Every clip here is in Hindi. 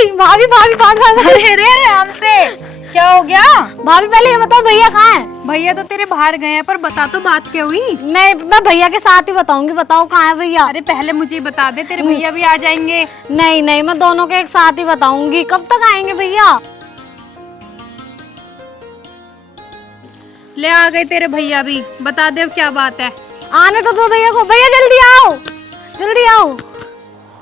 भाभी भाभी भाभी अरे रे आराम से, क्या हो गया? भाभी पहले ये बताओ भैया कहाँ है? भैया तो तेरे बाहर गए हैं, पर बता तो बात क्या हुई? नहीं मैं भैया के साथ ही बताऊंगी, बताओ कहाँ है भैया। अरे पहले मुझे बता दे, तेरे भैया भी आ जाएंगे। नहीं नहीं मैं दोनों के एक साथ ही बताऊंगी। कब तक आएंगे भैया? ले आ गए तेरे भैया भी, बता दे अब क्या बात है। आने तो दो भैया को। भैया जल्दी आओ, जल्दी आओ।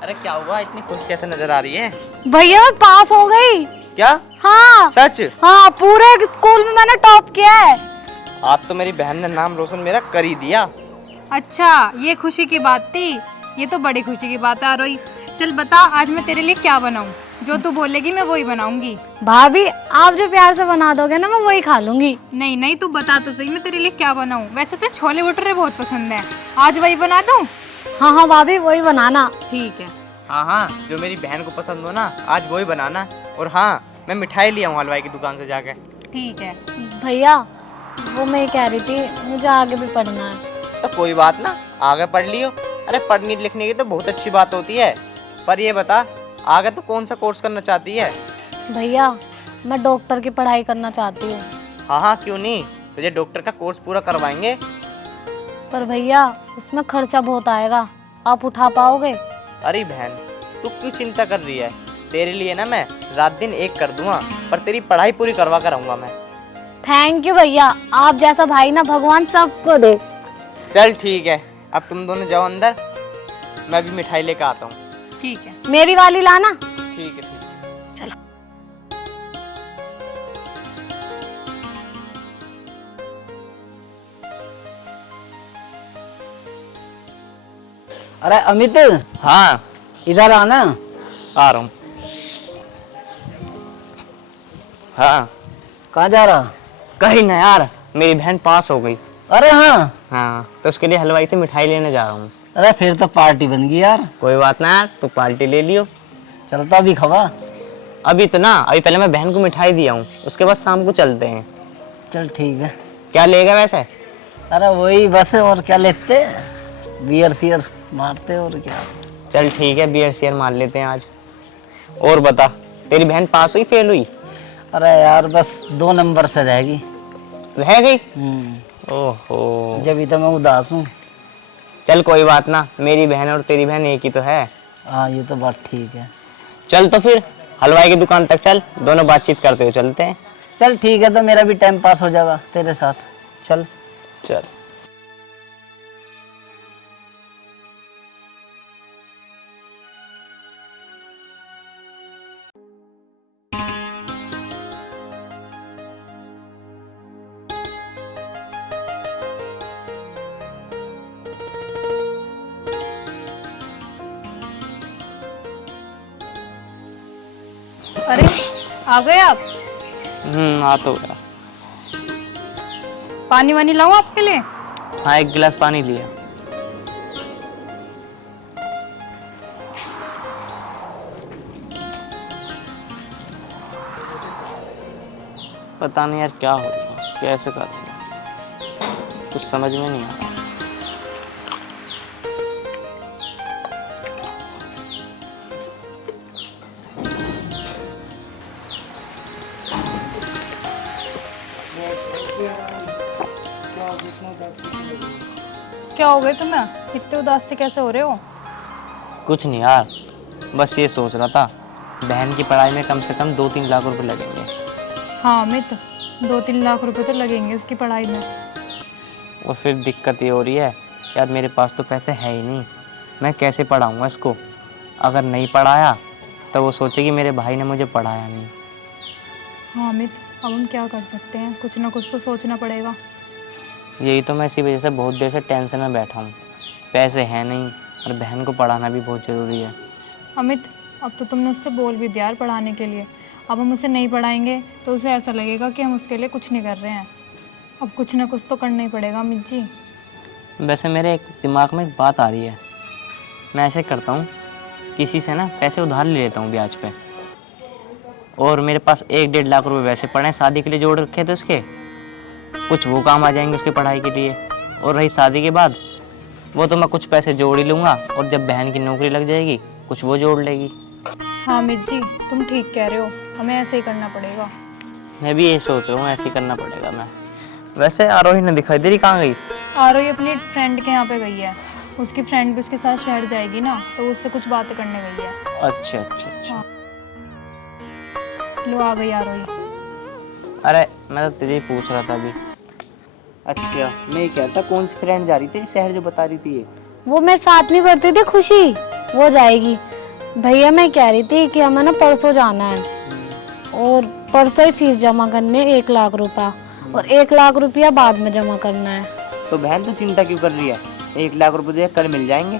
अरे क्या हुआ, इतनी खुश कैसे नजर आ रही है? भैया मैं पास हो गई। क्या? हाँ सच? हाँ, पूरे स्कूल में मैंने टॉप किया है। आज तो मेरी बहन ने नाम रोशन मेरा कर ही दिया। अच्छा ये खुशी की बात थी, ये तो बड़ी खुशी की बात है आरोही। चल बता आज मैं तेरे लिए क्या बनाऊं, जो तू बोलेगी मैं वही बनाऊंगी। भाभी आप जो प्यार से बना दोगे ना मैं वही खा लूंगी। नहीं नहीं तू बता तो सही मैं तेरे लिए क्या बनाऊं। वैसे तो छोले भटूरे बहुत पसंद है, आज वही बना दूं? हाँ हाँ भाभी वही बनाना। ठीक है। हाँ हाँ, जो मेरी बहन को पसंद हो ना आज वही बनाना। और हाँ, मैं मिठाई लिया हूँ हलवाई की दुकान से जाके। ठीक है। भैया वो मैं कह रही थी मुझे आगे भी पढ़ना है। तो कोई बात ना, आगे पढ़ लियो। अरे पढ़ने लिखने की तो बहुत अच्छी बात होती है, पर ये बता आगे तो कौन सा कोर्स करना चाहती है? भैया मैं डॉक्टर की पढ़ाई करना चाहती हूँ। हाँ हाँ क्यों नहीं, तुझे डॉक्टर का कोर्स पूरा करवाएंगे। पर भैया उसमें खर्चा बहुत आएगा, आप उठा पाओगे? अरे बहन तू क्यों चिंता कर रही है, तेरे लिए ना मैं रात दिन एक कर दूंगा, पर तेरी पढ़ाई पूरी करवा कर रहूंगा मैं। थैंक यू भैया, आप जैसा भाई ना भगवान सबको दे। चल ठीक है, अब तुम दोनों जाओ अंदर, मैं भी मिठाई लेकर आता हूँ। ठीक है। मेरी वाली लाना। ठीक है ठीक है। चलो। अरे अमित, हाँ इधर आना। आ रहा हूँ। हाँ कहाँ जा रहा? कहीं ना यार, मेरी बहन पास हो गई। अरे हाँ, हाँ तो उसके लिए हलवाई से मिठाई लेने जा रहा हूँ। अरे फिर तो पार्टी बन गई यार। कोई बात ना यार, तू पार्टी ले लियो। चलता भी खवा। अभी तो ना, अभी पहले मैं बहन को मिठाई दिया हूँ, उसके बाद शाम को चलते हैं। चल ठीक है। क्या लेगा वैसे? अरे वही बस, और क्या लेते, बियर फियर मारते और क्या। चल ठीक है, बियर शेयर मार लेते हैं आज। और बता, तेरी बहन पास हुई फेल हुई? अरे यार बस 2 नंबर से रहेगी। रह गई? हम्म, ओहो, जब तो मैं उदास हूँ। चल कोई बात ना, मेरी बहन और तेरी बहन एक ही तो है। हाँ ये तो बात ठीक है। चल तो फिर हलवाई की दुकान तक चल, दोनों बातचीत करते हुए चलते हैं। चल ठीक है, तो मेरा भी टाइम पास हो जाएगा तेरे साथ। चल। चल। अरे आ गए आप? आ तो गया। पानी वानी लाऊं आपके लिए? हाँ एक गिलास पानी लिया। पता नहीं यार क्या होगा, कैसे करूँगा, कुछ समझ में नहीं आ रहा। क्या हो गए तुम्हें, इतने उदास से कैसे हो रहे हो? कुछ नहीं यार, बस ये सोच रहा था बहन की पढ़ाई में कम से कम 2-3 लाख रुपए लगेंगे। हाँ अमित, 2-3 लाख रुपए तो लगेंगे उसकी पढ़ाई में। और फिर दिक्कत ये हो रही है यार, मेरे पास तो पैसे है ही नहीं, मैं कैसे पढ़ाऊँगा इसको? अगर नहीं पढ़ाया तो वो सोचेगी मेरे भाई ने मुझे पढ़ाया नहीं। हाँ अमित, अब हम क्या कर सकते हैं, कुछ ना कुछ तो सोचना पड़ेगा। यही तो मैं इसी वजह से बहुत देर से टेंशन में बैठा हूँ, पैसे हैं नहीं और बहन को पढ़ाना भी बहुत ज़रूरी है। अमित अब तो तुमने उससे बोल भी दिया यार पढ़ाने के लिए, अब हम उसे नहीं पढ़ाएंगे तो उसे ऐसा लगेगा कि हम उसके लिए कुछ नहीं कर रहे हैं। अब कुछ ना कुछ तो करना ही पड़ेगा अमित जी। वैसे मेरे एक दिमाग में एक बात आ रही है, मैं ऐसे करता हूँ, किसी से ना पैसे उधार ले लेता हूँ ब्याज पे, और मेरे पास 1-1.5 लाख रुपए वैसे पड़े हैं, शादी के लिए जोड़ रखे थे उसके, कुछ वो काम आ जाएंगे उसकी पढ़ाई के लिए। और रही शादी के बाद, वो तो मैं कुछ पैसे जोड़ ही लूँगा, और जब बहन की नौकरी लग जाएगी कुछ वो जोड़ लेगी। हाँ मिर्ची, तुम ठीक कह रहे हो, हमें ऐसे ही करना पड़ेगा। मैं भी यही सोच रहा हूँ, ऐसे ही करना पड़ेगा। मैं वैसे आरोही ने दिखाई दे रही, कहाँ गई? आरोही अपनी फ्रेंड के यहाँ पे गई है, उसकी फ्रेंड भी उसके साथ शहर जाएगी ना, तो उससे कुछ बातें करने गई है। अच्छा अच्छा अच्छा। लो आ गई आरोही। अरे मैं तो तुझे ही पूछ रहा था अभी। अच्छा मैं ये कह रहा था, कौन सी फ्रेंड जा रही थी शहर जो बता रही थी ये? वो मेरे साथ नहीं पढ़ती थी खुशी, वो जाएगी। भैया मैं कह रही थी कि हमें ना परसों जाना है, और परसों ही फीस जमा करने 1 लाख रुपया, और 1 लाख रुपया बाद में जमा करना है। तो बहन तू चिंता क्यों कर रही है? 1 लाख रुपए कल मिल जाएंगे।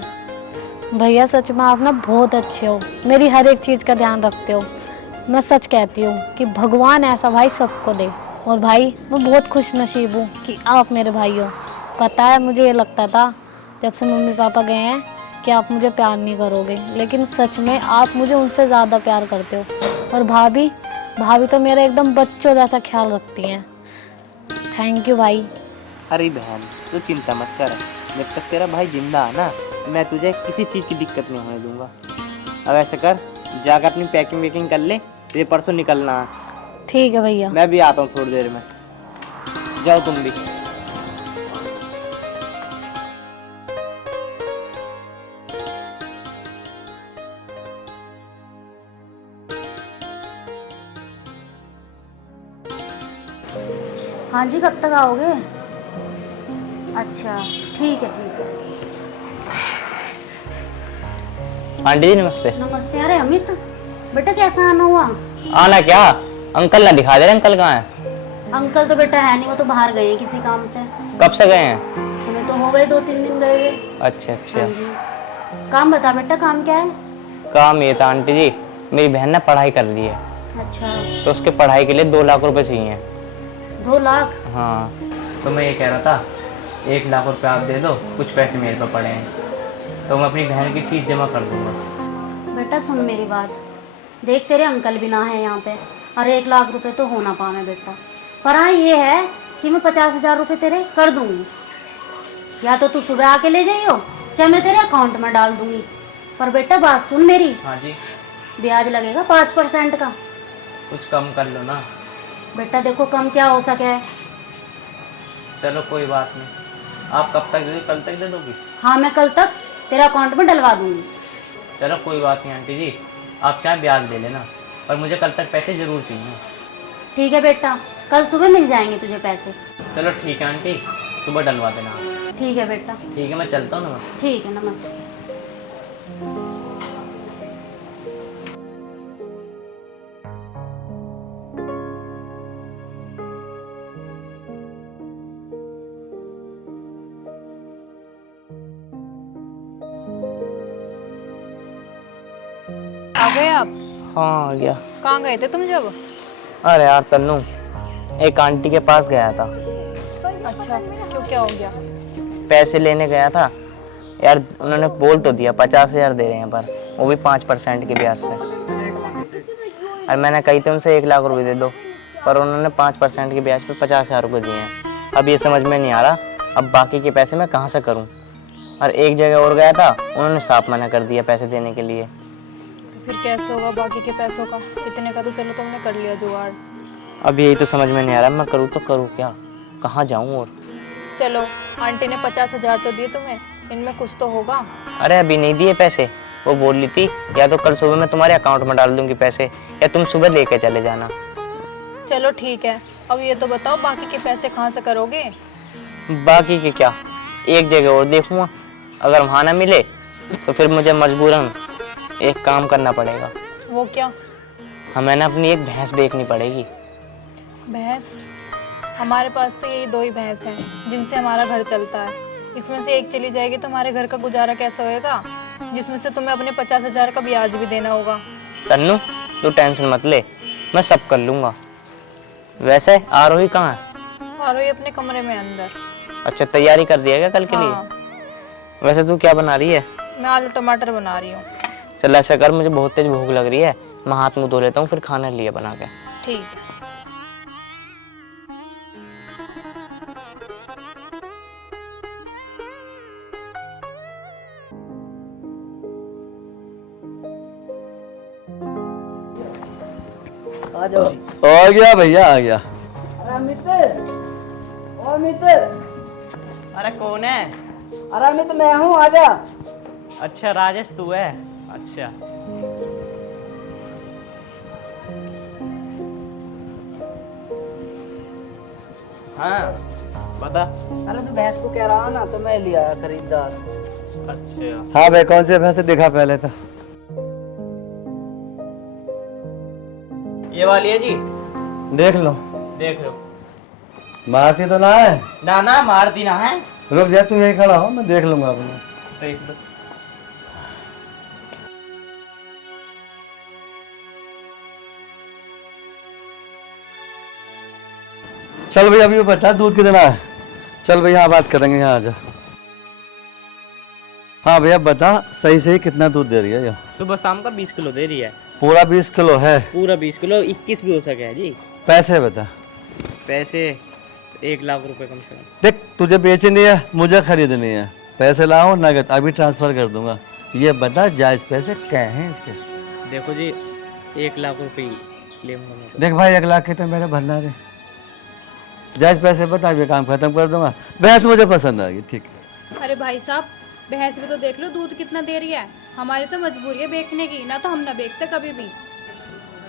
भैया सच में आप ना बहुत अच्छे हो, मेरी हर एक चीज़ का ध्यान रखते हो। मैं सच कहती हूँ कि भगवान ऐसा भाई सबको दे। और भाई मैं बहुत खुश नसीब हूँ कि आप मेरे भाई हो। पता है मुझे ये लगता था जब से मम्मी पापा गए हैं कि आप मुझे प्यार नहीं करोगे, लेकिन सच में आप मुझे उनसे ज़्यादा प्यार करते हो। और भाभी भाभी तो मेरा एकदम बच्चों जैसा ख्याल रखती हैं। थैंक यू भाई। अरे बहन तू चिंता मत कर, जब तक तेरा भाई जिंदा है ना, मैं तुझे किसी चीज़ की दिक्कत नहीं होने दूंगा। अब ऐसा कर, जाकर अपनी पैकिंग वैकिंग कर ले, तुझे परसों निकलना है। ठीक है भैया। मैं भी आता हूँ थोड़ी देर में, जाओ तुम भी। हाँ जी, कब तक आओगे? अच्छा ठीक है ठीक है। आंटी जी नमस्ते। नमस्ते। अरे अमित बेटा, कैसा आना हुआ? आना क्या, अंकल ना दिखा दे रहे, अंकल कहाँ है? अंकल तो बेटा है नहीं, वो तो बाहर गए हैं किसी काम से। कब से गए हैं? हमें तो हो गए 2-3 दिन गए हुए। अच्छा अच्छा। हाँ जी। काम बता बेटा, काम क्या है? काम ये था आंटी जी, मेरी बहन ने पढ़ाई कर ली है, अच्छा। तो उसके पढ़ाई के लिए 2 लाख रुपए चाहिए। 2 लाख? हाँ तो मैं ये कह रहा था, 1 लाख रुपए आप दे दो, कुछ पैसे मेरे पे पड़े हैं, तो मैं अपनी बहन की फीस जमा कर दूंगा। बेटा सुन मेरी बात, देख तेरे अंकल भी ना है यहाँ पे, और 1 लाख रुपए तो हो ना पावे बेटा। पर हाँ ये है कि मैं 50,000 रुपये तेरे कर दूंगी, या तो तू सुबह आके ले जाइयो, चाहे मैं तेरे अकाउंट में डाल दूंगी। पर बेटा बात सुन मेरी, हाँ जी। ब्याज लगेगा 5% का। कुछ कम कर लो ना। बेटा देखो कम क्या हो सके। चलो कोई बात नहीं, आप कब तक दे दोगे? कल तक दे दोगी? हाँ मैं कल तक तेरा अकाउंट में डलवा दूंगी। चलो कोई बात नहीं आंटी जी, आप चाहे ब्याज दे लेना, पर मुझे कल तक पैसे ज़रूर चाहिए। ठीक है बेटा, कल सुबह मिल जाएंगे तुझे पैसे। चलो ठीक है आंटी, सुबह डलवा देना। ठीक है बेटा। ठीक है मैं चलता हूँ, नमस्ते। ठीक है, नमस्ते। आ गए आप? हाँ आ गया। कहाँ गए थे तुम जब? अरे यार तन्नू, एक आंटी के पास गया था। अच्छा क्यों, क्या हो गया? पैसे लेने गया था यार, उन्होंने बोल तो दिया 50,000 दे रहे हैं, पर वो भी 5% के ब्याज से। और मैंने कही थी उनसे 1 लाख रुपए दे दो, पर उन्होंने 5% के ब्याज पे 50,000 रुपये दिए हैं। अब ये समझ में नहीं आ रहा, अब बाकी के पैसे मैं कहाँ से करूँ। और एक जगह और गया था, उन्होंने साफ मना कर दिया पैसे देने के लिए। तो फिर कैसे होगा बाकी के पैसों का? इतने का तो चलो तुमने कर लिया जुगाड़। अब यही तो समझ में नहीं आ रहा, मैं करूँ तो करूँ क्या, कहाँ जाऊँ। और चलो आंटी ने 50,000 तो दिए तुम्हें, इनमें कुछ तो होगा। अरे अभी नहीं दिए पैसे, वो बोल रही थी या तो कल सुबह मैं तुम्हारे अकाउंट में डाल दूंगी पैसे, या तुम सुबह लेके चले जाना। चलो ठीक है, अब ये तो बताओ बाकी के पैसे कहाँ से करोगे? बाकी के क्या, एक जगह और देखूंगा, अगर वहाँ ना मिले तो फिर मुझे मजबूरन एक काम करना पड़ेगा। वो क्या? हमें ना अपनी एक भैंस बेचनी पड़ेगी। भैंस? हमारे पास तो यही 2 ही भैंस हैं जिनसे हमारा घर चलता है। इसमें से एक चली जाएगी तो हमारे घर का गुजारा कैसे होएगा, जिसमें से तुम्हें अपने 50,000 का ब्याज भी देना होगा। तन्नू तू टेंशन मत ले, मैं सब कर लूँगा। वैसे आरोही कहाँ है? आरोही अपने कमरे में अंदर। अच्छा तैयारी कर दिया क्या कल के हाँ। लिए? वैसे तू क्या बना रही है? मैं आलू टमाटर बना रही हूँ। चल ऐसा कर, मुझे बहुत तेज भूख लग रही है, मैं हाथ मुँह धो लेता हूँ, फिर खाना लिया बना के। ठीक है। आ जाओ जी। आ गया भैया आ गया। अरे अमित, ओ अमित, अरे कौन है? अरे अमित मैं हूँ, आजा। अच्छा राजेश तू है। अच्छा हाँ बता। अरे तू भैंस को कह रहा ना, तो मैं ले आया खरीदार। अच्छा हाँ भाई कौन से भैंसे दिखा पहले तो। ये वाली है जी, देख लो। देख लो। मारती तो ना है? ना ना मारती ना है। रुक जा तुम यही खड़ा हो, मैं देख लूंगा अपना। देख लो। चल भैया अभी बता दूध कितना है? चल भैया बात करेंगे, यहाँ आ जा। हाँ भैया बता सही सही कितना दूध दे रही है ये? सुबह शाम का 20 किलो दे रही है। पूरा 20 किलो है? पूरा 20 किलो, 21 भी हो सके है जी। पैसे बता। पैसे 1 लाख रुपए कम से कम। देख तुझे बेचनी है, मुझे खरीदनी है, पैसे लाओ नगद अभी ट्रांसफर कर दूंगा। ये बता जायज पैसे क्या हैं इसके? देखो जी 1 लाख रुपए लेंगे मैं तो। देख भाई 1 लाख के तो मेरे भरना रे, जायज पैसे बता, ये काम खत्म कर दूंगा। भैंस मुझे पसंद आ गई, ठीक है। अरे भाई साहब, भैंस भी तो देख लो दूध कितना दे रही है। हमारी तो मजबूरी है बेचने की, ना तो हम ना बेचते कभी भी।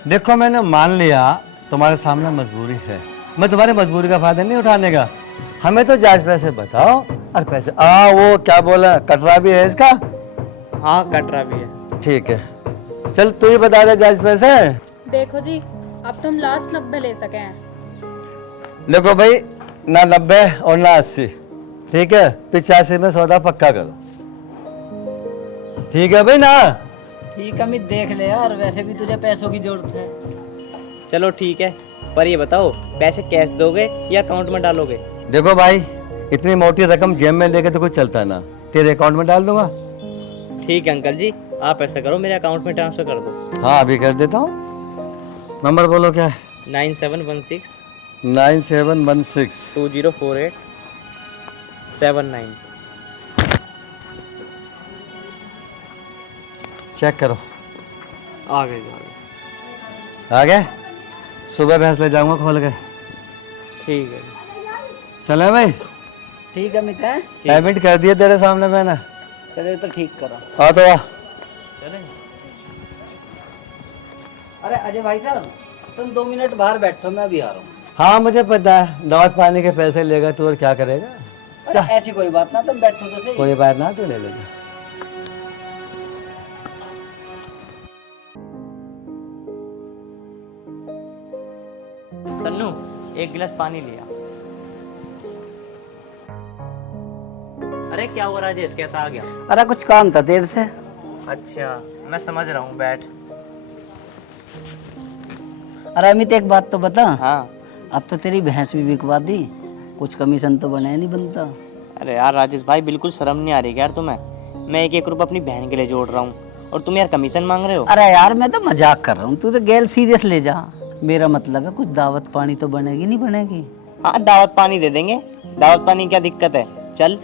देखो मैंने मान लिया तुम्हारे सामने मजबूरी है, मैं तुम्हारी मजबूरी का फायदा नहीं उठाने का। हमें तो जायज पैसे बताओ। और पैसे वो क्या बोला, कटरा भी है इसका? हाँ कटरा भी है। ठीक है चल तू ही बता दे जायज पैसे। देखो जी अब तो हम लास्ट 90 ले सके हैं। देखो भाई ना 90 और ना 80, ठीक है 85 में सौदा पक्का करो, ठीक है भाई ना? ठीक है अमित देख ले यार, वैसे भी तुझे पैसों की जरूरत है। चलो ठीक है, पर ये बताओ पैसे कैश दोगे या अकाउंट में डालोगे? देखो भाई इतनी मोटी रकम जेब में लेके तो कुछ चलता ना, तेरे अकाउंट में डाल दूंगा। ठीक है अंकल जी, आप ऐसा करो मेरे अकाउंट में ट्रांसफर कर दो। हाँ अभी कर देता हूँ। नंबर बोलो क्या है? 9716 9716 2048 79। चेक करो। आ गए। आ गए? सुबह भैंस ले जाऊंगा खोल के। ठीक है। चले भाई? ठीक है अमित है, पेमेंट कर दिए तेरे सामने मैंने। चले तो ठीक करा। आ तो आ। चलें। अरे अजय भाई साहब तुम 2 मिनट बाहर बैठो, मैं अभी आ रहा हूँ। हाँ मुझे पता है, दावत पानी के पैसे लेगा तू और क्या करेगा। अरे ऐसी कोई बात ना, तुम बैठो तो सही। कोई बात ना, तू ले लेगा। तन्नू 1 गिलास पानी लिया। अरे क्या हुआ राजेश, कैसा आ गया? अरे कुछ काम था देर से। अच्छा मैं समझ रहा हूँ, बैठ। अरे अमित एक बात तो बता। हाँ। अब तो तेरी भैंस भी बिकवा दी, कुछ कमीशन तो बना नहीं बनता। अरे यार राजेश भाई बिल्कुल शर्म नहीं आ रही यार तुम्हें? मैं 1-1 रुपये अपनी बहन के लिए जोड़ रहा हूँ और तुम यार कमीशन मांग रहे हो। अरे यार मैं तो मजाक कर रहा हूँ, तू तो गैल सीरियस ले जा। मेरा मतलब है कुछ दावत पानी तो बनेगी नहीं बनेगी? हाँ दावत पानी दे देंगे, दावत पानी क्या दिक्कत है, चल।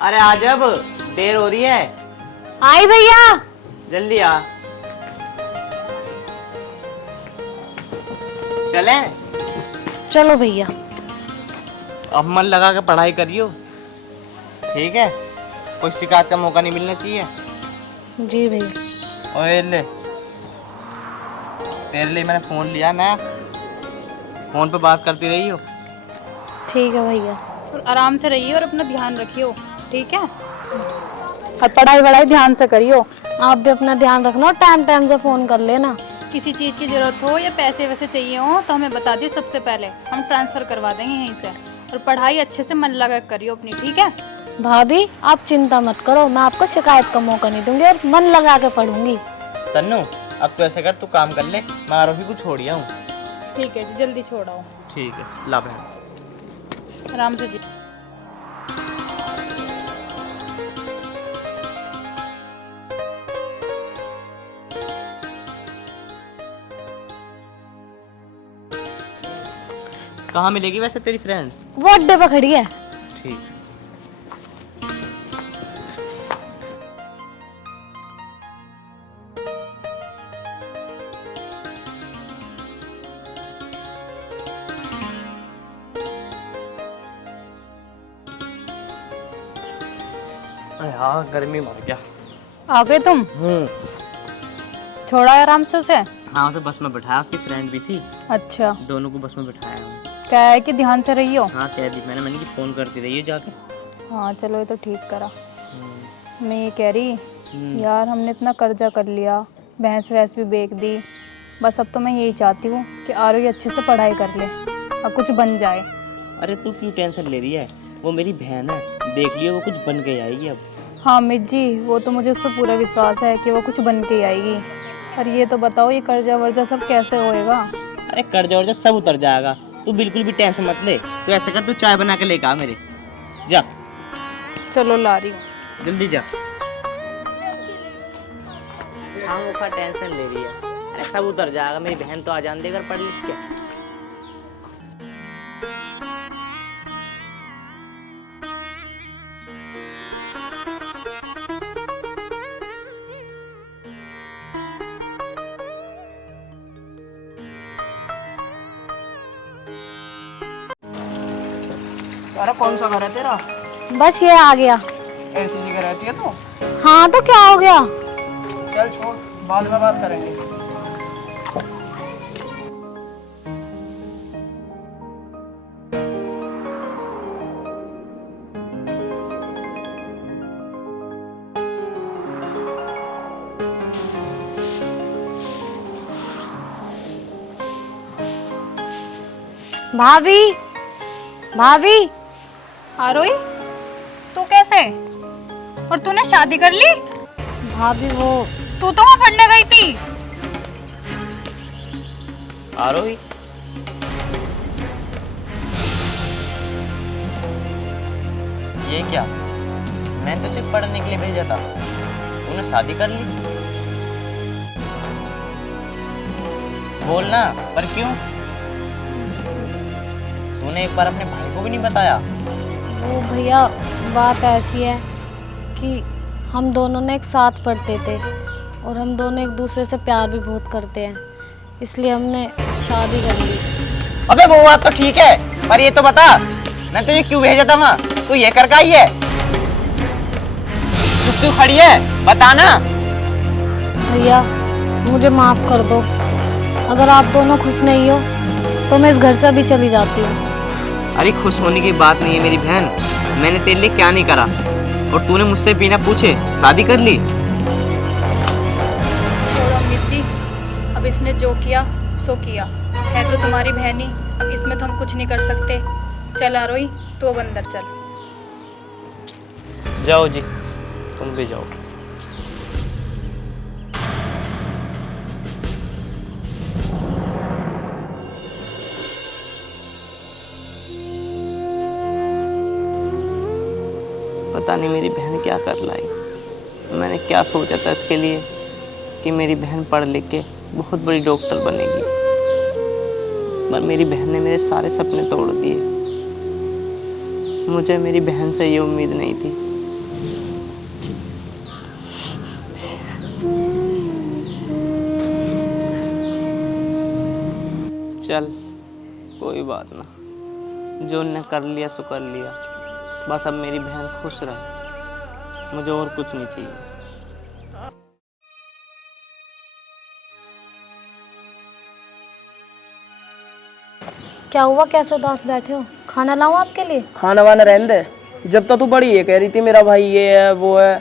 अरे आ जा, अब देर हो रही है। आई भैया। जल्दी आ। चले? चलो भैया। अब मन लगा के पढ़ाई करियो, ठीक है? कोई शिकायत का मौका नहीं मिलना चाहिए। जी भैया। ओए ले, तेरे लिए मैंने फोन लिया नया, फोन पे बात करती रही हो। ठीक है भैया। और आराम से रहिए और अपना ध्यान रखियो, ठीक है? और पढ़ाई वढ़ाई ध्यान से करियो। आप भी अपना ध्यान रखना और टाइम टाइम से फ़ोन कर लेना। किसी चीज़ की ज़रूरत हो या पैसे वैसे चाहिए हो तो हमें बता दियो सबसे पहले, हम ट्रांसफ़र करवा देंगे यहीं से। और पढ़ाई अच्छे से मन लगा कर करियो अपनी, ठीक है? भाभी आप चिंता मत करो, मैं आपको शिकायत का मौका नहीं दूंगी और मन लगा के पढ़ूंगी। तन्नू अब तो ऐसे कर, तू काम कर ले, मैं आरोही को छोड़ आऊँ। ठीक है जी, जल्दी छोड़ाओ। ठीक है, ला बहन। आराम से जी। कहाँ मिलेगी वैसे तेरी फ्रेंड? वो अड्डे पर खड़ी है। ठीक। हाँ गर्मी मर गया। आ गए तुम? छोड़ा है आराम से उसे? हाँ उसे बस में बैठाया, उसकी फ्रेंड भी थी, अच्छा। दोनों को बस में बैठाया हूँ। क्या है कि ध्यान से रहियो। हाँ कह दी मैंने कि फ़ोन करती रहिए जाके। हाँ चलो ये तो ठीक करा। मैं ये कह रही यार, हमने इतना कर्जा कर लिया, भैंस वैस भी बेच दी, बस अब तो मैं यही चाहती हूँ कि आरोही अच्छे से पढ़ाई कर ले और कुछ बन जाए। अरे तू क्यों टेंशन ले रही है, वो मेरी बहन है, देख लियो वो कुछ बन के आएगी अब। हाँ अमित जी, वो तो मुझे उस पर पूरा विश्वास है कि वो कुछ बन के ही आएगी। पर ये तो बताओ ये कर्जा वर्जा सब कैसे होएगा? अरे कर्जा वर्जा सब उतर जाएगा, तू बिल्कुल भी टेंशन मत ले। तू ऐसा कर, तू चाय बना के लेके आ मेरे, जा चलो ला रही हूँ। जल्दी जा। हाँ वो का टेंशन ले रही है, अरे सब उतर जाएगा, मेरी बहन तो आ जान देकर पढ़ लिख के। अरे कौन सा घर है तेरा? बस ये आ गया। ऐसी जगह रहती है तू? हाँ तो क्या हो गया? चल छोड़, बाद में बात करेंगे। भाभी, भाभी, आरोही तू कैसे? और तूने शादी कर ली? भाभी वो तू तो वहाँ पढ़ने गई थी। आरोही ये क्या, मैं तुझे पढ़ने के लिए भेजा था, तूने शादी कर ली? बोलना, पर क्यों? तूने एक बार अपने भाई को भी नहीं बताया? वो भैया बात ऐसी है कि हम दोनों ने एक साथ पढ़ते थे और हम दोनों एक दूसरे से प्यार भी बहुत करते हैं, इसलिए हमने शादी कर ली। अबे वो बात तो ठीक है, पर ये तो बता मैं तुझे क्यों भेजा था वहाँ, तू ये कर का ही है? चुप क्यों खड़ी है, बता ना। भैया मुझे माफ़ कर दो, अगर आप दोनों खुश नहीं हो तो मैं इस घर से अभी चली जाती हूँ। अरे खुश होने की बात नहीं है मेरी बहन, मैंने तेरे लिए क्या नहीं करा, और तूने मुझसे बिना पूछे शादी कर ली। छोड़ो अमित जी, अब इसने जो किया सो किया, है तो तुम्हारी बहन ही, अब इसमें तो हम कुछ नहीं कर सकते। चल आरोही तू अब अंदर चल। जाओ जी, तुम भी जाओ। पता नहीं मेरी बहन क्या कर लाई, मैंने क्या सोचा था इसके लिए कि मेरी बहन पढ़ लिख के बहुत बड़ी डॉक्टर बनेगी, पर मेरी बहन ने मेरे सारे सपने तोड़ दिए। मुझे मेरी बहन से ये उम्मीद नहीं थी। चल कोई बात ना, जो उनने कर लिया सो कर लिया, बस अब मेरी बहन खुश रहे, मुझे और कुछ नहीं चाहिए। क्या हुआ, कैसे उदास बैठे हो? खाना लाऊं आपके लिए? खाना वाना रहने दे, जब तक तू बड़ी ये कह रही थी मेरा भाई ये है वो है,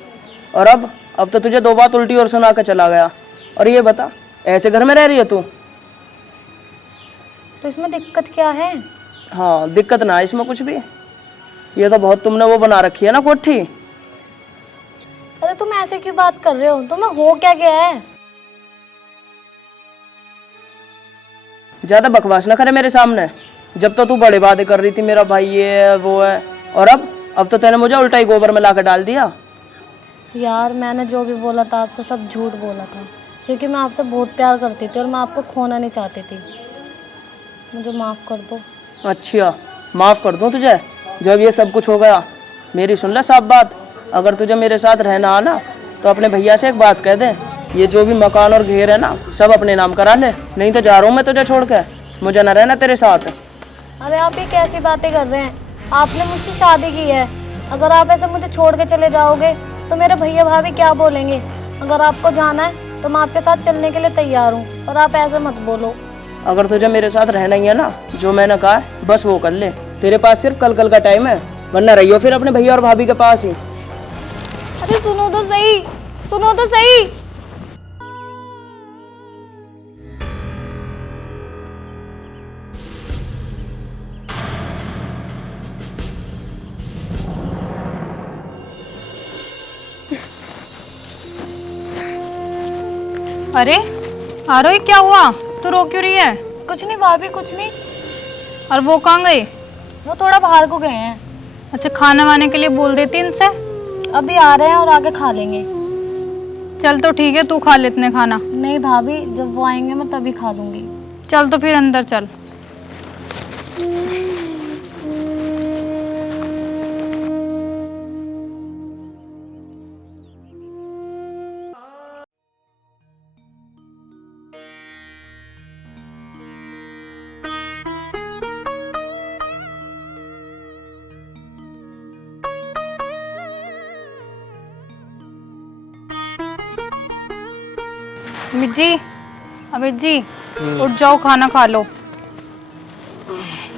और अब तो तुझे दो बात उल्टी और सुना के चला गया। और ये बता, ऐसे घर में रह रही है तू? तो इसमें दिक्कत क्या है? हाँ दिक्कत ना है इसमें कुछ भी, ये तो बहुत तुमने वो बना रखी है ना कोठी। अरे तुम ऐसे क्यों बात कर रहे हो, तुम्हें हो क्या गया है? ज्यादा बकवास ना करे मेरे सामने, जब तो तू बड़े वादे कर रही थी मेरा भाई ये है वो है, और अब तो तूने मुझे उल्टा ही गोबर में लाकर डाल दिया। यार मैंने जो भी बोला था आपसे सब झूठ बोला था, क्योंकि मैं आपसे बहुत प्यार करती थी और मैं आपको खोना नहीं चाहती थी। मुझे माफ़ कर दो। अच्छा माफ़ कर दूँ तुझे, जब ये सब कुछ हो गया मेरी सुन ले साफ बात, अगर तुझे मेरे साथ रहना आना तो अपने भैया से एक बात कह दे, ये जो भी मकान और घेर है ना सब अपने नाम करा ले, नहीं तो जा रहा हूँ मैं तुझे छोड़ के, मुझे ना रहना तेरे साथ। अरे आप ये कैसी बातें कर रहे हैं, आपने मुझसे शादी की है, अगर आप ऐसे मुझे छोड़ के चले जाओगे तो मेरे भैया भाभी क्या बोलेंगे। अगर आपको जाना है तो मैं आपके साथ चलने के लिए तैयार हूँ, पर आप ऐसे मत बोलो। अगर तुझे मेरे साथ रहना ही है ना, जो मैंने कहा है बस वो कर ले। तेरे पास सिर्फ कल कल का टाइम है, वरना रहियो फिर अपने भैया और भाभी के पास ही। अरे सुनो तो सही, सुनो तो सही। अरे आरोही, क्या हुआ? तू रो क्यों रही है? कुछ नहीं भाभी, कुछ नहीं। और वो कहाँ गए? वो थोड़ा बाहर को गए हैं। अच्छा, खाना वाने के लिए बोल देती इनसे। अभी आ रहे हैं और आके खा लेंगे। चल तो ठीक है, तू खा ले इतने खाना। नहीं भाभी, जब वो आएंगे मैं तभी खा लूंगी। चल तो फिर अंदर चल। अमित जी, अमित जी, उठ जाओ, खाना खा लो।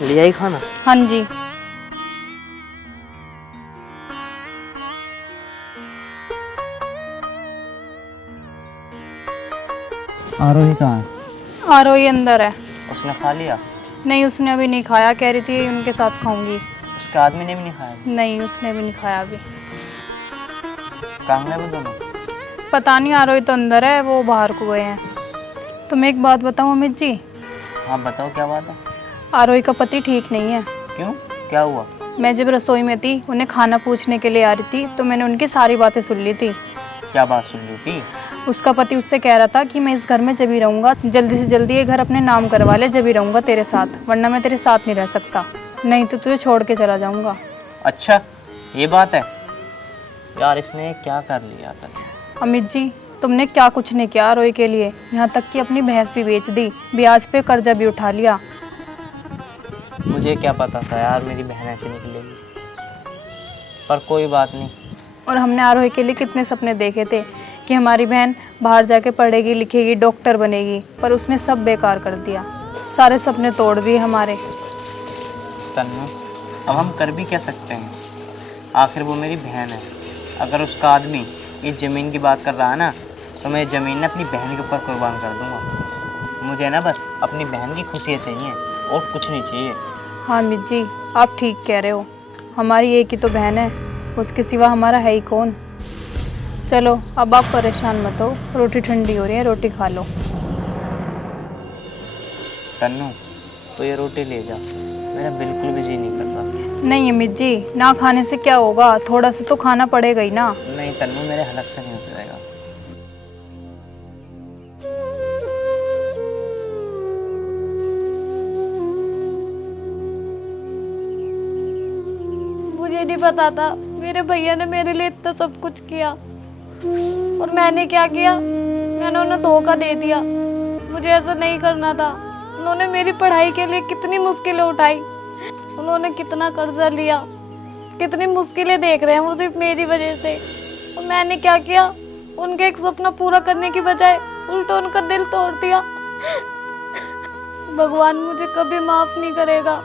लिया ही खाना? हाँ जी। आरोही कहाँ है? आरोही अंदर है। उसने खा लिया? नहीं, उसने अभी नहीं खाया, कह रही थी उनके साथ खाऊंगी। उसके आदमी ने भी नहीं खाया? नहीं, उसने भी नहीं खाया अभी। कहाँ गए वो दोनों? पता नहीं, आरोही तो अंदर है, वो बाहर को गए हैं। तुम्हें एक बात बताऊं अमित जी? हाँ बताओ, क्या बात है? आरोही का पति ठीक नहीं है। क्यों, क्या हुआ? मैं जब रसोई में थी, उन्हें खाना पूछने के लिए आ रही थी, तो मैंने उनकी सारी बातें सुन ली थी। क्या बात सुन ली थी? उसका पति उससे कह रहा था कि मैं इस घर में जब ही रहूंगा, जल्दी से जल्दी ये घर अपने नाम करवा ले, जब ही रहूंगा तेरे साथ, वरना मैं तेरे साथ नहीं रह सकता, नहीं तो तुझे छोड़ के चला जाऊंगा। अच्छा, ये बात है? यार इसने क्या कर लिया था? अमित जी, तुमने क्या कुछ नहीं किया आरोही के लिए, यहाँ तक कि अपनी भैंस भी बेच दी, ब्याज पे कर्जा भी उठा लिया। मुझे क्या पता था यार मेरी बहन ऐसे निकलेगी, पर कोई बात नहीं। और हमने आरोही के लिए कितने सपने देखे थे कि हमारी बहन बाहर जाके पढ़ेगी लिखेगी, डॉक्टर बनेगी, पर उसने सब बेकार कर दिया, सारे सपने तोड़ दिए हमारे। तन्नू, अब हम कर भी क्या सकते हैं? आखिर वो मेरी बहन है। अगर उसका आदमी इस ज़मीन की बात कर रहा है ना, तो मैं ज़मीन ना अपनी बहन के ऊपर कुर्बान कर दूंगा। मुझे ना बस अपनी बहन की खुशियाँ चाहिए और कुछ नहीं चाहिए। हाँ अमित जी, आप ठीक कह रहे हो, हमारी एक ही तो बहन है, उसके सिवा हमारा है ही कौन। चलो अब आप परेशान मत हो, रोटी ठंडी हो रही है, रोटी खा लो। तन्नू, तो ये रोटी ले जा, मेरा बिल्कुल भी जी नहीं कर रहा। नहीं अमित जी, ना खाने से क्या होगा, थोड़ा सा तो खाना पड़ेगा ही ना। नहीं तन्नू, मेरे हलक से नहीं उतरेगा। मुझे नहीं पता था, मेरे भैया ने मेरे लिए इतना सब कुछ किया, और मैंने क्या किया, मैंने उन्हें धोखा दे दिया। मुझे ऐसा नहीं करना था। उन्होंने मेरी पढ़ाई के लिए कितनी मुश्किलें उठाई, उन्होंने कितना कर्जा लिया, कितनी मुश्किलें देख रहे हैं वो सिर्फ मेरी वजह से। और मैंने क्या किया, उनके एक सपना पूरा करने की बजाय उल्टा उनका दिल तोड़ दिया। भगवान मुझे कभी माफ नहीं करेगा,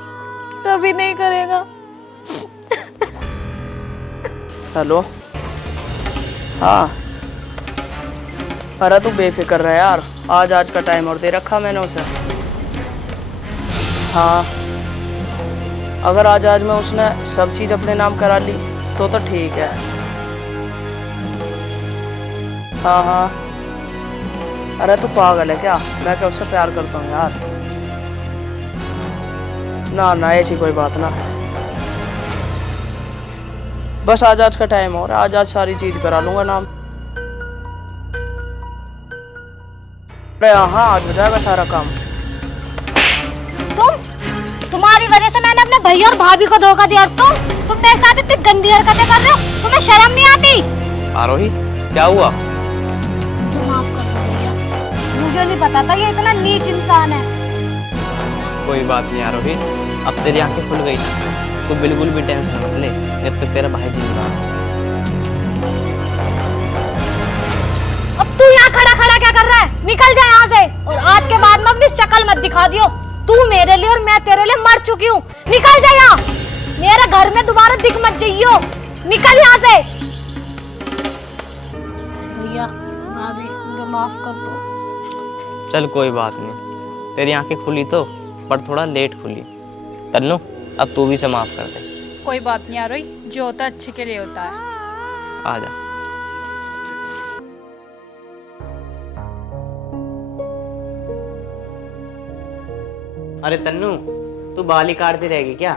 कभी नहीं करेगा। हेलो, हाँ। अरे तू बेफिक्र रह यार, आज का टाइम और दे रखा मैंने उसे। हाँ, अगर आज में उसने सब चीज़ अपने नाम करा ली तो ठीक है। हाँ हाँ, अरे तू पागल है क्या? मैं क्या उससे प्यार करता हूँ यार? ना ना, ऐसी कोई बात ना है। बस आज का टाइम और आज सारी चीज करा लूंगा नाम। अरे हाँ, आज हो जाएगा सारा काम। तुम्हारी वजह से मैंने अपने भैया और भाभी को धोखा दिया, और तुम मेरे साथ इतनी गंदी हरकतें कर रहे हो, तुम्हें शर्म नहीं आती? आरोही, क्या हुआ? मुझे माफ कर दो भैया, मुझे नहीं पता था ये इतना नीच इंसान है। कोई बात नहीं आरोही, अब तेरी आंखें खुल गई ना, तू बिल्कुल भी टेंशन मत ले, जब तक तेरा भाई जिंदा है। कर रहा है? निकल जा यहाँ से। और आज के बाद में अपनी शक्ल मत दिखा दियो। तू मेरे लिए और मैं तेरे लिए मर चुकी हूँ। निकल जा यहाँ, मेरे घर में दोबारा दिख मत जाइयो। निकल यहाँ से। भैया भाभी मुझे माफ कर दो। चल कोई बात नहीं, तेरी आंखें खुली तो, पर थोड़ा लेट खुली। तन्नू अब तू भी से माफ कर दे। कोई बात नहीं आरोही, जो होता है अच्छे के लिए होता है। आ जा। अरे तन्नू, तू बाल ही काटती रहेगी क्या?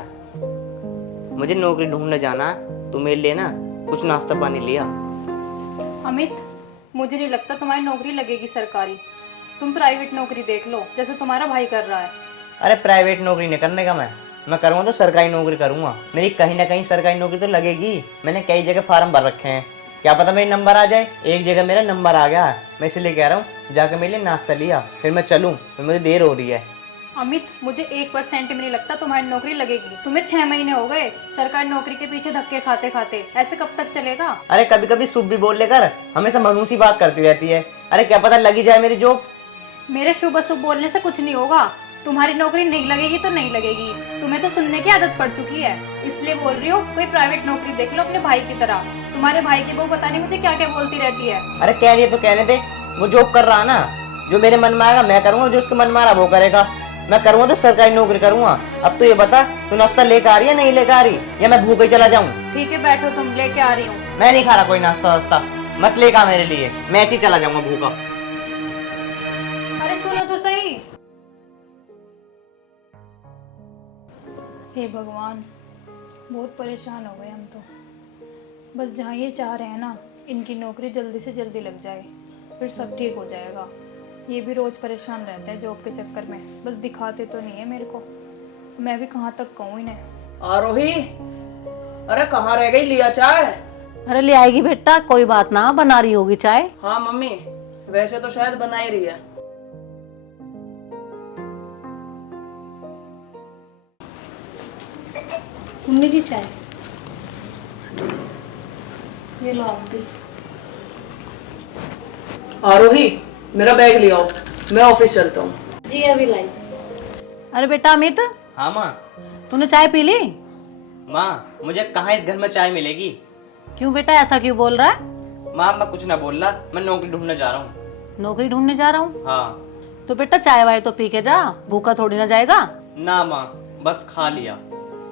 मुझे नौकरी ढूंढने जाना है, तू मेरे लिए ना कुछ नाश्ता पानी लिया। अमित, मुझे नहीं लगता तुम्हारी नौकरी लगेगी सरकारी। तुम प्राइवेट नौकरी देख लो, जैसे तुम्हारा भाई कर रहा है। अरे प्राइवेट नौकरी नहीं करने का मैं करूँगा तो सरकारी नौकरी करूँगा। मेरी कहीं ना कहीं सरकारी नौकरी तो लगेगी। मैंने कई जगह फार्म भर रखे हैं, क्या पता मेरे नंबर आ जाए। एक जगह मेरा नंबर आ गया, मैं इसलिए कह रहा हूँ जाकर मेरे लिए नाश्ता लिया, फिर मैं चलूँ, फिर मुझे देर हो रही है। अमित, मुझे 1% भी नहीं लगता तुम्हारी नौकरी लगेगी। तुम्हें 6 महीने हो गए सरकारी नौकरी के पीछे धक्के खाते खाते। ऐसे कब तक चलेगा? अरे कभी कभी शुभ भी बोल लेकर हमेशा मनूसी बात करती रहती है। अरे क्या पता लगी जाए मेरी जॉब। मेरे शुभ अशुभ बोलने से कुछ नहीं होगा। तुम्हारी नौकरी नहीं लगेगी तो नहीं लगेगी, तुम्हें तो सुनने की आदत पड़ चुकी है। इसलिए बोल रही हूँ कोई प्राइवेट नौकरी देख लो अपने भाई की तरह। तुम्हारे भाई की बहू पता नहीं मुझे क्या क्या बोलती रहती है। अरे कह रही है तो कहने दे, वो जॉब कर रहा ना, जो मेरे मन में आएगा मैं करूँगा, जो उसके मन में आ रहा वो करेगा। मैं करूँगा तो सरकारी नौकरी करूँगा। अब तो ये बता, तू नाश्ता लेकर आ रही है नहीं लेकर आ रही, या मैं भूखे चला जाऊँ? ठीक है बैठो, तुम लेके आ रही हूँ। मैं नहीं खा रहा कोई नाश्ता वास्ता, मत लेकर आ मेरे लिए, मैं ऐसे ही चला जाऊंगा भूखा। अरे सुनो तो सही। हे भगवान, बहुत परेशान हो गए हम तो। बस जहाँ ये चाह रहे हैं ना, इनकी नौकरी जल्दी से जल्दी लग जाए, फिर सब ठीक हो जाएगा। ये भी रोज़ परेशान रहते हैं जॉब के चक्कर में, बस दिखाते तो नहीं है मेरे को। मैं भी कहाँ तक कहूँ इन्हें। आरोही, अरे कहाँ रह गई? लिया चाय? अरे ले आएगी बेटा, कोई बात ना, बना रही होगी चाय। हाँ मम्मी, वैसे तो शायद बना ही रही है। मम्मी जी चाय। ये लो आप भी। आरोही, मेरा बैग ले आओ, मैं ऑफिस चलता हूँ। जी अभी लाई। अरे बेटा अमित, हाँ माँ। तूने चाय पी ली? माँ मुझे कहाँ इस घर में चाय मिलेगी? क्यों बेटा, ऐसा क्यों बोल रहा है? माँ मैं कुछ ना बोल रहा, मैं नौकरी ढूंढने जा रहा हूँ। नौकरी ढूंढने जा रहा हूँ? हाँ। तो बेटा चाय वाय तो पी के जा, भूखा थोड़ी ना जाएगा। ना माँ, बस खा लिया।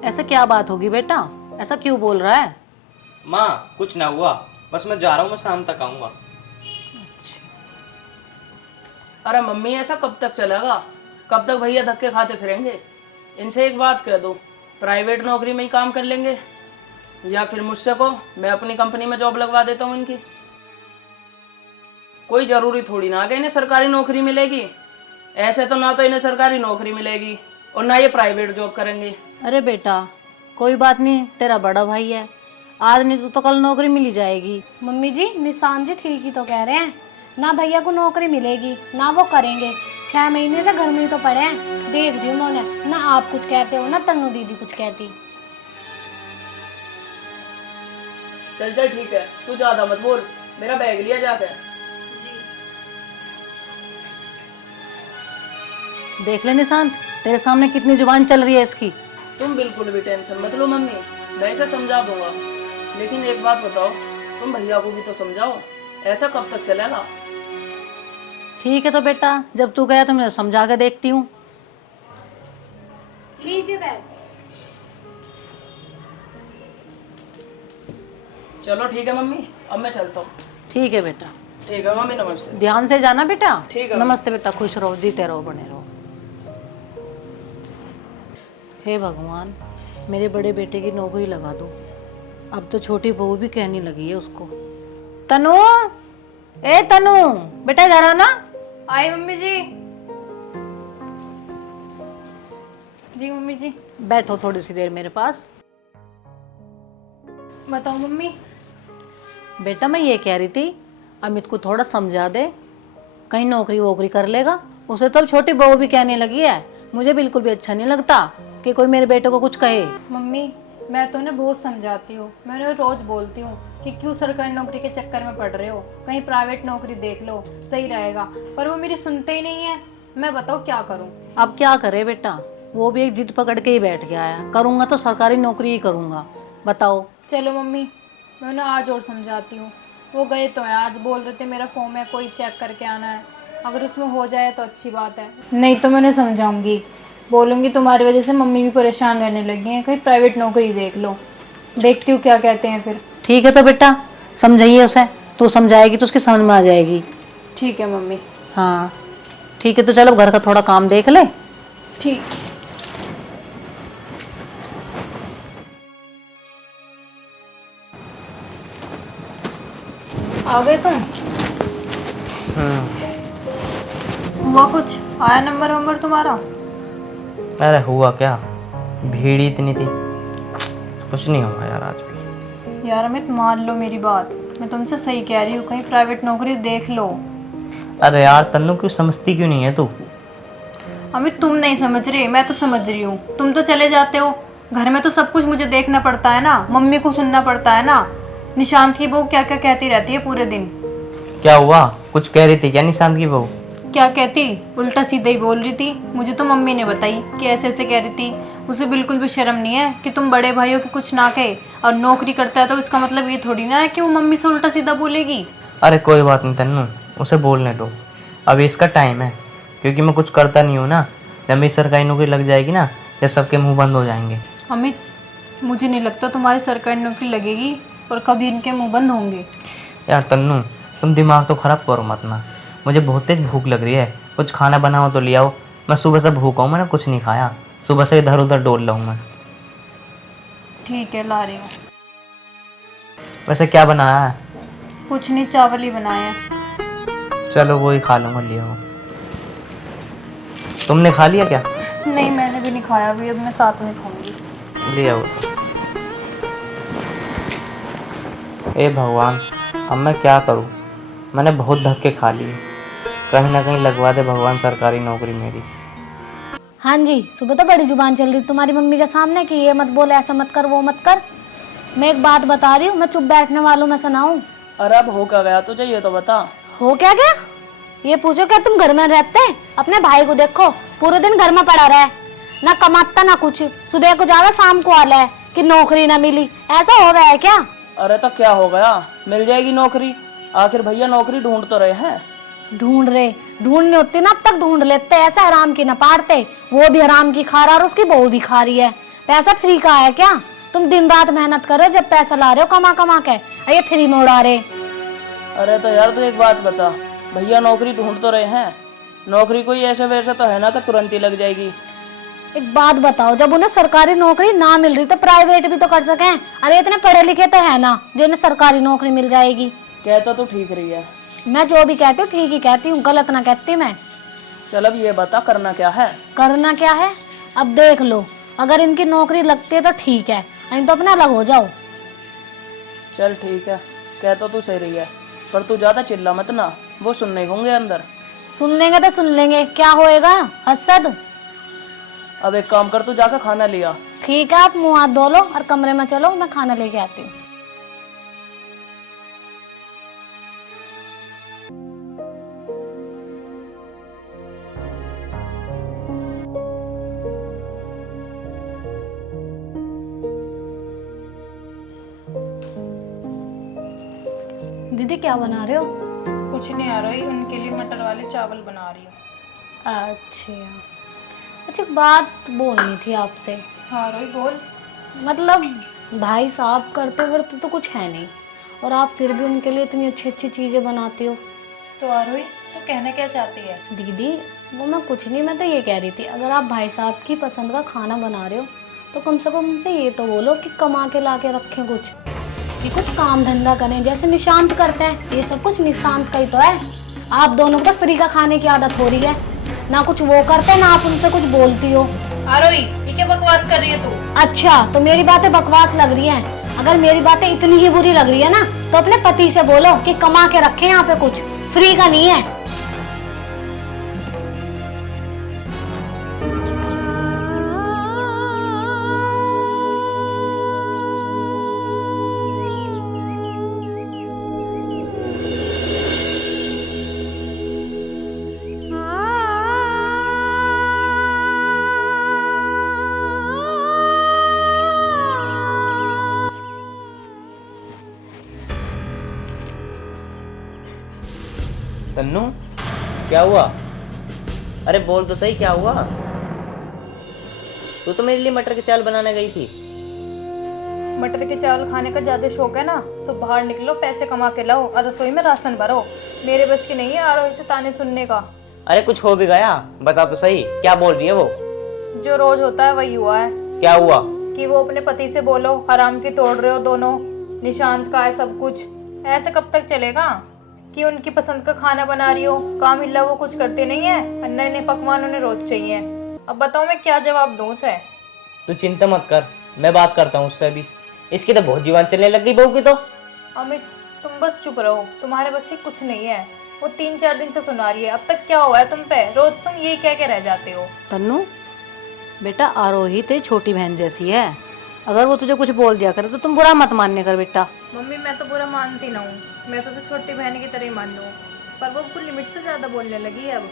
ऐसा क्या बात होगी बेटा, ऐसा क्यों बोल रहा है? माँ कुछ ना हुआ, बस मैं जा रहा हूँ, मैं शाम तक आऊँगा। अरे मम्मी, ऐसा कब तक चलेगा? कब तक भैया धक्के खाते फिरेंगे? इनसे एक बात कह दो, प्राइवेट नौकरी में ही काम कर लेंगे, या फिर मुझसे को मैं अपनी कंपनी में जॉब लगवा देता हूँ इनकी। कोई जरूरी थोड़ी ना कि इन्हें सरकारी नौकरी मिलेगी। ऐसे तो ना तो इन्हें सरकारी नौकरी मिलेगी और ना ये प्राइवेट जॉब करेंगे। अरे बेटा कोई बात नहीं, तेरा बड़ा भाई है, आज नहीं तो कल नौकरी मिल ही जाएगी। मम्मी जी निशान जी ठीक ही तो कह रहे हैं, ना भैया को नौकरी मिलेगी ना वो करेंगे। 6 महीने से घर में ही तो पड़े हैं। देख दी उन्होंने, ना आप कुछ कहते हो ना तन्नू दीदी कुछ कहती। चल चल ठीक है, तू ज्यादा मत बोल, मेरा बैग लिया जाकर। देख ले निशांत, तेरे सामने कितनी जुबान चल रही है इसकी। तुम बिल्कुल भी टेंशन मत लो मम्मी, मैं इसे समझा दूंगा। लेकिन एक बात बताओ, तुम भैया को भी तो समझाओ, ऐसा कब तक चलेगा? ठीक है तो बेटा, जब तू गया तो मैं समझा के देखती हूँ। लीजिए बैग। चलो ठीक है मम्मी, अब मैं चलता हूँ। ठीक है बेटा। ठीक है मम्मी, नमस्ते। ध्यान से जाना बेटा। ठीक है। नमस्ते बेटा, खुश रहो, जीते रहो, बने रहो। हे भगवान, मेरे बड़े बेटे की नौकरी लगा दो। अब तो छोटी बहू भी कहने लगी है उसको। तनु, ए तनु, बेटा इधर आना। आई मम्मी जी। जी मम्मी जी। बैठो थोड़ी सी देर मेरे पास। बताओ मम्मी। बेटा मैं ये कह रही थी, अमित को थोड़ा समझा दे, कहीं नौकरी वोकरी कर लेगा। उसे तो अब छोटी बहू भी कहने लगी है। मुझे बिल्कुल भी अच्छा नहीं लगता कि कोई मेरे बेटे को कुछ कहे। मम्मी मैं तो उन्हें बहुत समझाती हूँ, मैं उन्हें रोज बोलती हूँ कि क्यों सरकारी नौकरी के चक्कर में पड़ रहे हो, कहीं प्राइवेट नौकरी देख लो, सही रहेगा। पर वो मेरी सुनते ही नहीं है। मैं बताओ क्या करूं। अब क्या करे बेटा, वो भी एक जिद पकड़ के ही बैठ गया है, करूँगा तो सरकारी नौकरी ही करूँगा। बताओ। चलो मम्मी, मैं उन्हें आज और समझाती हूँ। वो गए तो हैं, आज बोल रहे थे मेरा फॉर्म है कोई चेक करके आना है, अगर उसमें हो जाए तो अच्छी बात है, नहीं तो मैं उन्हें समझाऊंगी, बोलूँगी तुम्हारी वजह से मम्मी भी परेशान रहने लगी हैं, कहीं प्राइवेट नौकरी देख लो। देखती हूँ क्या कहते हैं फिर। ठीक है तो बेटा समझाइए उसे, तू समझाएगी तो उसकी समझ में आ जाएगी। ठीक है मम्मी। हाँ ठीक है, तो चलो घर का थोड़ा काम देख ले। ठीक। आ गए तुम? हुआ कुछ? आया नंबर वंबर तुम्हारा? अरे हुआ क्या, भीड़ ही इतनी थी, कुछ नहीं होगा यार आज भी। यार अमित मान लो मेरी बात, मैं तुमसे सही कह रही हूँ, कहीं प्राइवेट नौकरी देख लो। अरे यार तन्नू क्यों समझती क्यों नहीं है तू? अमित तुम नहीं समझ रहे, मैं तो समझ रही हूँ। तुम तो चले जाते हो, घर में तो सब कुछ मुझे देखना पड़ता है ना, मम्मी को सुनना पड़ता है ना। निशांत की बहू क्या क्या कहती रहती है पूरे दिन। क्या हुआ, कुछ कह रही थी क्या निशांत की बहू? क्या कहती, उल्टा सीधा ही बोल रही थी। मुझे तो मम्मी ने बताई कि ऐसे ऐसे कह रही थी। उसे बिल्कुल भी शर्म नहीं है कि तुम बड़े भाइयों की कुछ ना कहे, और नौकरी करता है तो इसका मतलब ये थोड़ी ना है कि वो मम्मी से उल्टा सीधा बोलेगी। अरे कोई बात नहीं तन्नू, उसे बोलने दो, अभी इसका टाइम है, क्योंकि मैं कुछ करता नहीं हूँ ना। जब मेरी सरकारी नौकरी लग जाएगी ना, जब सबके मुंह बंद हो जाएंगे। अमित मुझे नहीं लगता तुम्हारी सरकारी नौकरी लगेगी और कभी इनके मुंह बंद होंगे। यार तन्नू तुम दिमाग तो खराब करो मत ना, मुझे बहुत तेज भूख लग रही है, कुछ खाना बनाओ तो ले आओ। मैं सुबह से भूखा हूँ, मैंने कुछ नहीं खाया, सुबह से इधर उधर डोल रहा हूँ मैं। ठीक है ला रही हूँ। वैसे क्या बनाया है? कुछ नहीं, चावल ही बनाए हैं। चलो वो ही खा लूँगा, ले आओ। तुमने खा लिया क्या? नहीं मैंने भी नहीं खाया अभी, अब मैं साथ में खाऊंगी। ले आओ। ए भगवान, अब मैं क्या करूँ, मैंने बहुत धक्के खा लिए, कहीं ना कहीं लगवा दे भगवान सरकारी नौकरी मेरी। हाँ जी, सुबह तो बड़ी जुबान चल रही तुम्हारी मम्मी के सामने कि ये मत बोल, ऐसा मत कर, वो मत कर। मैं एक बात बता रही हूँ, मैं चुप बैठने वालों में सुनाऊं? अरे अब हो क्या गया तुझे, ये तो बता। हो क्या गया? ये पूछो क्या तुम घर में रहते? अपने भाई को देखो, पूरे दिन घर में पड़ा रहा है, ना कमाता ना कुछ, सुबह को जावा शाम को आला है कि नौकरी ना मिली। ऐसा हो गया है क्या? अरे तो क्या हो गया, मिल जाएगी नौकरी, आखिर भैया नौकरी ढूंढ तो रहे हैं। ढूंढनी होती ना, अब तक ढूंढ लेते, ऐसा हराम की ना पारते। वो भी हराम की खा रहा और उसकी बहू भी खा रही है। पैसा फ्री का है क्या? तुम दिन रात मेहनत कर रहे हो, जब पैसा ला रहे हो कमा कमा के, ये फ्री में उड़ा रहे। अरे तो यार तू एक बात बता, भैया नौकरी ढूंढ तो रहे हैं, नौकरी कोई ऐसे वैसे तो है ना कि तुरंत ही लग जाएगी। एक बात बताओ, जब उन्हें सरकारी नौकरी ना मिल रही तो प्राइवेट भी तो कर सकें। अरे इतने पढ़े लिखे तो है ना जिन्हें सरकारी नौकरी मिल जाएगी। कहता तो ठीक रही है। मैं जो भी कहती हूँ ठीक ही कहती हूँ, गलत ना कहती मैं। चल अब ये बता करना क्या है। करना क्या है, अब देख लो, अगर इनकी नौकरी लगती है तो ठीक है, नहीं तो अपना अलग हो जाओ। चल ठीक है, कहता तू सही रही है, पर तू ज्यादा चिल्ला मत ना, वो सुनने होंगे अंदर। सुन लेंगे तो सुन लेंगे, क्या होएगा हसद। अब एक काम कर, तू जाकर खाना लिया। ठीक है, आप मुंह हाथ धो लो और कमरे में चलो, मैं खाना लेके आती हूँ। दीदी क्या बना रहे हो? कुछ नहीं आ रही, उनके लिए मटर वाले चावल बना रही हूँ। अच्छा, बात बोलनी थी आपसे। हाँ रोही बोल। मतलब भाई साहब करते वक्त तो कुछ है नहीं, और आप फिर भी उनके लिए इतनी अच्छी अच्छी चीज़ें बनाती हो। तो आरोही तो कहना क्या चाहती है? दीदी वो मैं कुछ नहीं, मैं तो ये कह रही थी, अगर आप भाई साहब की पसंद का खाना बना रहे हो तो कम से कम उनसे ये तो बोलो कि कमा के ला के रखें कुछ, कि कुछ काम धंधा करें, जैसे निशांत करते हैं। ये सब कुछ निशांत का ही तो है। आप दोनों को फ्री का खाने की आदत हो रही है, ना कुछ वो करते ना आप उनसे कुछ बोलती हो। आरोही ये क्या बकवास कर रही है तू? अच्छा तो मेरी बातें बकवास लग रही हैं? अगर मेरी बातें इतनी ही बुरी लग रही है ना, तो अपने पति से बोलो कि कमा के रखें, यहाँ पे कुछ फ्री का नहीं है। तन्नू, क्या हुआ? अरे बोल तो सही, क्या हुआ? तू तो मेरे लिए मटर की चावल बनाने गई थी। मटर के चावल खाने का ज्यादा शौक है ना, तो बाहर निकलो, पैसे कमा के लाओ और रसोई में राशन भरो। मेरे बस की नहीं है आरोही से ताने सुनने का। अरे कुछ हो भी गया? बता तो सही, क्या बोल रही है वो? जो रोज होता है वही हुआ है क्या हुआ? कि वो अपने पति से बोलो हराम की तोड़ रहे हो दोनों, निशांत का है सब कुछ। ऐसे कब तक चलेगा कि उनकी पसंद का खाना बना रही हो, काम हिला वो कुछ करते नहीं है, नए नए पकवान उन्हें रोज चाहिए। अब बताओ मैं क्या जवाब दूं उसे? तू चिंता मत कर, मैं बात करता हूँ उससे अभी। इसकी तो बहुत जीवान चलने लग गई बहू की तो। अमित तुम बस चुप रहो, तुम्हारे बस से कुछ नहीं है। वो 3-4 दिन से सुना रही है, अब तक क्या हुआ है तुम पे? रोज तुम यही कह के रह जाते हो। तन्नू बेटा, आरोही तेरी छोटी बहन जैसी है, अगर वो तुझे कुछ बोल दिया करे तो तुम बुरा मत मानने कर बेटा। मम्मी मैं तो बुरा मानती ना हूँ, मैं तो उसे छोटी बहन की तरह ही मान लूँ, पर वो कुछ लिमिट से ज़्यादा बोलने लगी है अब।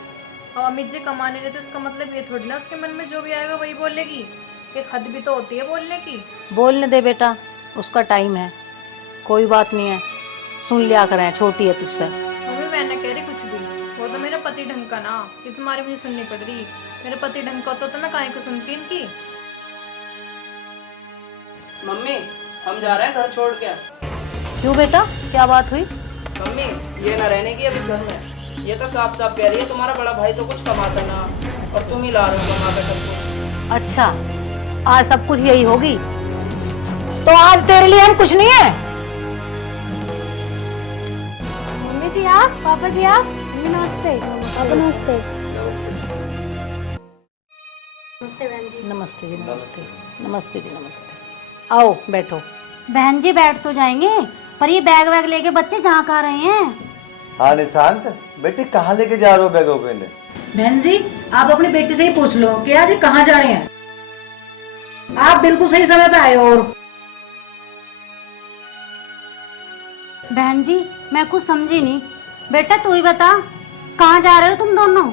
और अमित जी कमाने रहे थे, उसका मतलब ये थोड़ी ना उसके मन में जो भी आएगा वही बोलेगी। एक हद भी तो होती है बोलने की। बोलने दे बेटा, उसका टाइम है, कोई बात नहीं है, सुन लिया करें, छोटी है तुझसे। मम्मी मैं ना कह रही कुछ भी, वो तो मेरा पति ढंग का ना, इस मारे मुझे सुननी पड़ रही। मेरे पति ढंग का तो मैं काहे को सुनती इनकी। मम्मी हम जा रहे हैं घर छोड़ के। क्यों बेटा, क्या बात हुई? मम्मी ये ना रहने की अभी घर में, ये तो साफ साफ कह रही है तुम्हारा बड़ा भाई तो कुछ कमाता ना, और तुम ही ला रहे हो कमा के सबको। अच्छा, आज सब कुछ यही होगी, तो आज तेरे लिए हम कुछ नहीं है। मम्मी जी आप, पापा जी आप, नमस्ते। पापा नमस्ते। नमस्ते बहन जी। नमस्ते जी, नमस्ते नमस्ते जी, नमस्ते। आओ बैठो। बहन जी बैठ तो जाएंगे, पर ये बैग वैग लेके बच्चे जहाँ कहाँ रहे हैं? हाँ निशांत, बेटी कहाँ लेके जा रहे हो बैगों को इन्हें? बहन जी आप अपनी बेटी से ही पूछ लो कि आज ये कहाँ जा रहे हैं। आप बिल्कुल सही समय पे आए हो। और बहन जी मैं कुछ समझी नहीं, बेटा तू ही बता कहाँ जा रहे हो तुम दोनों?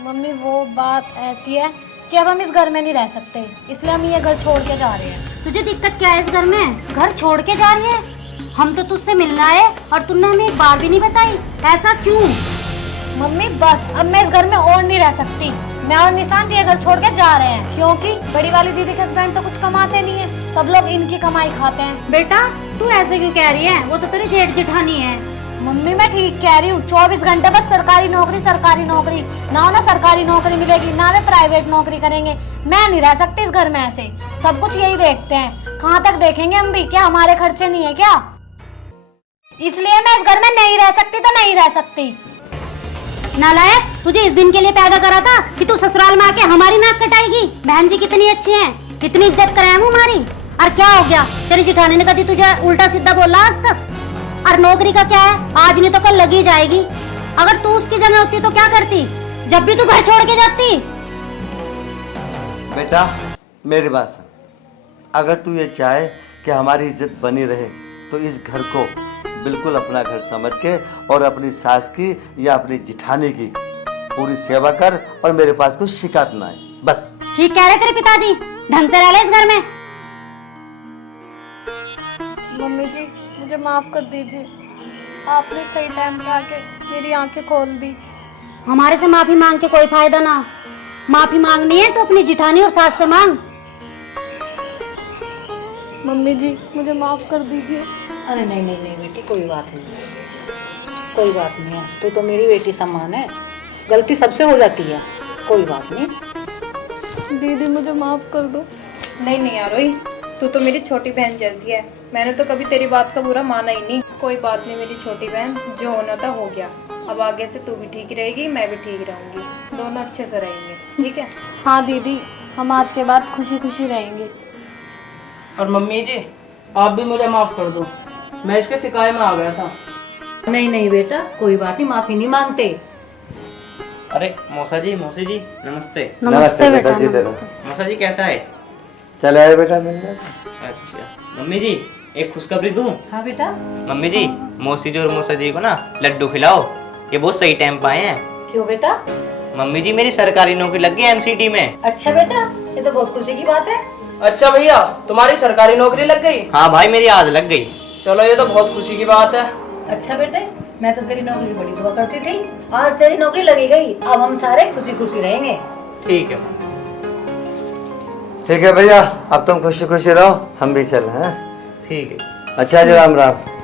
मम्मी वो बात ऐसी है कि अब हम इस घर में नहीं रह सकते, इसलिए हम ये घर छोड़ के जा रहे हैं। तुझे दिक्कत क्या है इस घर में? घर छोड़ के जा रही है? हम तो तुझसे मिलना है और तुमने हमें एक बार भी नहीं बताई, ऐसा क्यों? मम्मी बस अब मैं इस घर में और नहीं रह सकती। मैं और निशांत ये घर छोड़ के जा रहे हैं, क्योंकि बड़ी वाली दीदी के हस्बैंड तो कुछ कमाते नहीं है, सब लोग इनकी कमाई खाते हैं। बेटा तू ऐसे क्यों कह रही है? वो तो तेरी जेठ जेठानी है। मम्मी मैं ठीक कह रही हूँ, 24 घंटे बस सरकारी नौकरी सरकारी नौकरी, ना सरकारी नौकरी मिलेगी ना वे प्राइवेट नौकरी करेंगे। मैं नहीं रह सकती इस घर में ऐसे, सब कुछ यही देखते हैं। कहाँ तक देखेंगे हम भी? क्या हमारे खर्चे नहीं है क्या? इसलिए मैं इस घर में नहीं रह सकती तो नहीं रह सकती। नालायक, तुझे इस दिन के लिए पैदा करा था कि तू ससुराल में आके हमारी नाक कटाएगी। बहन जी कितनी अच्छी हैं, कितनी इज्जत कराए हम हमारी। और क्या हो गया, तेरी जेठानी ने कभी तुझे उल्टा सीधा बोला आज तक? और नौकरी का क्या है, आज नहीं तो कल लगी जाएगी। अगर तू उसकी जगह होती तो क्या करती? जब भी तू घर छोड़ के जाती। बेटा मेरी बात सुन, अगर तू ये चाहे कि हमारी इज्जत बनी रहे तो इस घर को बिल्कुल अपना घर समझ के और अपनी सास की या अपनी जिठानी की पूरी सेवा कर और मेरे पास कुछ शिकायत ना आए, बस। ठीक कह रहे तेरे पिताजी, ढंग से रह ले इस घर में। मम्मी जी मुझे माफ कर दीजिए, आपने सही टाइम पे आके मेरी आंखें खोल दी। हमारे से माफी मांग के कोई फायदा ना, माफी मांगनी है तो अपनी जिठानी और सास से मांग। मम्मी जी मुझे माफ कर दीजिए। अरे नहीं नहीं नहीं बेटी, कोई बात नहीं, कोई बात नहीं है, तू तो मेरी बेटी समान है, गलती सबसे हो जाती है, कोई बात नहीं। दीदी मुझे माफ कर दो। नहीं नहीं आरोही, तू तो मेरी छोटी बहन जैसी है, मैंने तो कभी तेरी बात का बुरा माना ही नहीं। कोई बात नहीं मेरी छोटी बहन, जो होना था हो गया। अब आगे से तू भी ठीक रहेगी, मैं भी ठीक रहूंगी, दोनों अच्छे से रहेंगे, ठीक है? हाँ दीदी, हम आज के बाद खुशी खुशी रहेंगे। और मम्मी जी आप भी मुझे माफ कर दो, मैं इसके शिकायत में आ गया था। नहीं नहीं बेटा, कोई बात नहीं, माफी नहीं मांगते। अरे मौसा जी, मौसी जी नमस्ते। नमस्ते बेटा, जी नमस्ते। मौसा जी कैसा है? चले आए बेटा मिलने। अच्छा मम्मी जी एक खुशखबरी दूं? हाँ बेटा। मम्मी जी मौसी जी और मौसा जी को ना लड्डू खिलाओ, ये बहुत सही टाइम पे आए हैं। क्यों बेटा? मम्मी जी मेरी सरकारी नौकरी लग गई एमसीटी में। अच्छा बेटा, ये तो बहुत खुशी की बात है। अच्छा भैया तुम्हारी सरकारी नौकरी लग गई? हाँ भाई मेरी आज लग गई। चलो ये तो बहुत खुशी की बात है। अच्छा बेटे, मैं तो तेरी नौकरी की बड़ी दुआ करती थी, आज तेरी नौकरी लगी गई, अब हम सारे खुशी खुशी रहेंगे। ठीक है माँ। ठीक है भैया, अब तुम खुशी खुशी रहो, हम भी चल रहे हैं। ठीक है। अच्छा जी, राम राम।